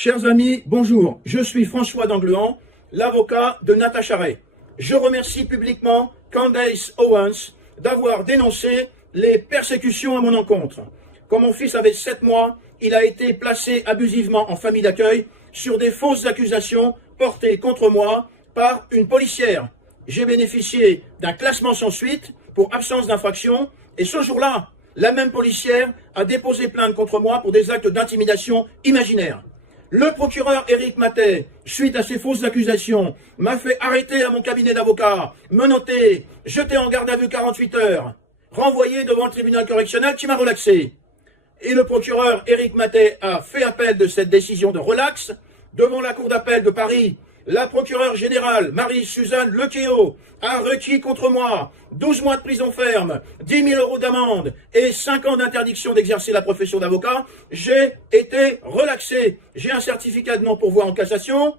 Chers amis, bonjour. Je suis François d'Angluan, l'avocat de Natacha Ray. Je remercie publiquement Candace Owens d'avoir dénoncé les persécutions à mon encontre. Quand mon fils avait 7 mois, il a été placé abusivement en famille d'accueil sur des fausses accusations portées contre moi par une policière. J'ai bénéficié d'un classement sans suite pour absence d'infraction et ce jour-là, la même policière a déposé plainte contre moi pour des actes d'intimidation imaginaires. Le procureur Éric Matet, suite à ces fausses accusations, m'a fait arrêter à mon cabinet d'avocat, menotter, jeter en garde à vue 48 heures, renvoyer devant le tribunal correctionnel qui m'a relaxé. Et le procureur Éric Matet a fait appel de cette décision de relax devant la cour d'appel de Paris. La procureure générale, Marie-Suzanne Lequéot, a requis contre moi 12 mois de prison ferme, 10 000 € d'amende et 5 ans d'interdiction d'exercer la profession d'avocat. J'ai été relaxé. J'ai un certificat de non-pourvoi en cassation.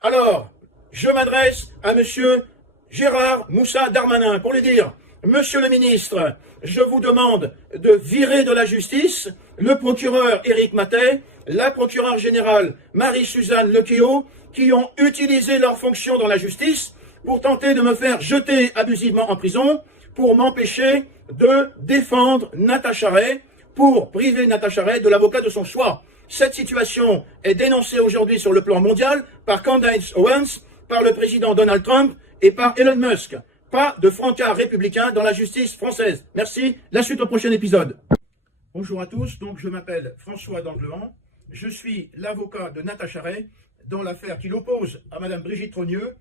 Alors, je m'adresse à monsieur Gérard Moussa Darmanin pour lui dire: Monsieur le ministre, je vous demande de virer de la justice le procureur Éric Matet, la procureure générale Marie-Suzanne Lequéot, qui ont utilisé leurs fonctions dans la justice pour tenter de me faire jeter abusivement en prison, pour m'empêcher de défendre Natacha Ray, pour priver Natacha Ray de l'avocat de son choix. Cette situation est dénoncée aujourd'hui sur le plan mondial par Candace Owens, par le président Donald Trump et par Elon Musk. Pas de francas républicain dans la justice française. Merci, la suite au prochain épisode. Bonjour à tous, donc je m'appelle François d'Angluan, je suis l'avocat de Natacha Ray dans l'affaire qui l'oppose à Madame Brigitte Trogneux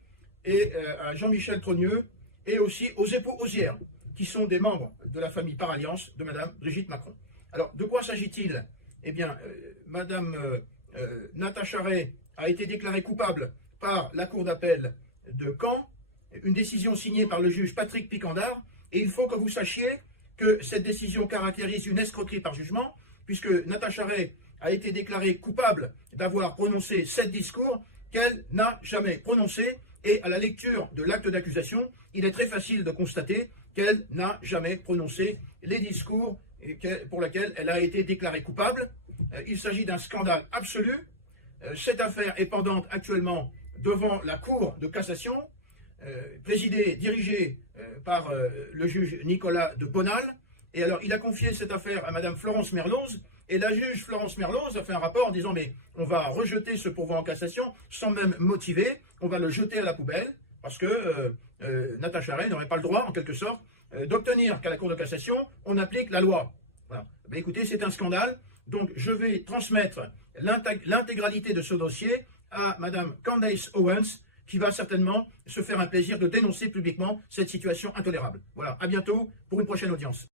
et à Jean-Michel Trogneux et aussi aux époux Ozière, qui sont des membres de la famille par alliance de Madame Brigitte Macron. Alors, de quoi s'agit-il? Eh bien, Madame Natacha Ray a été déclarée coupable par la cour d'appel de Caen, une décision signée par le juge Patrick Picandard, et il faut que vous sachiez que cette décision caractérise une escroquerie par jugement, puisque Natacha Ray a été déclarée coupable d'avoir prononcé 7 discours qu'elle n'a jamais prononcés, et à la lecture de l'acte d'accusation, il est très facile de constater qu'elle n'a jamais prononcé les discours pour lesquels elle a été déclarée coupable. Il s'agit d'un scandale absolu. Cette affaire est pendante actuellement devant la Cour de cassation, dirigée par le juge Nicolas de Bonal. Et alors, il a confié cette affaire à Madame Florence Merloz, et la juge Florence Merloz a fait un rapport en disant: mais on va rejeter ce pourvoi en cassation sans même motiver, on va le jeter à la poubelle, parce que Natacha Ray n'aurait pas le droit, en quelque sorte, d'obtenir qu'à la Cour de cassation, on applique la loi. Voilà. Ben, écoutez, c'est un scandale, donc je vais transmettre l'intégralité de ce dossier à Madame Candace Owens, qui va certainement se faire un plaisir de dénoncer publiquement cette situation intolérable. Voilà, à bientôt pour une prochaine audience.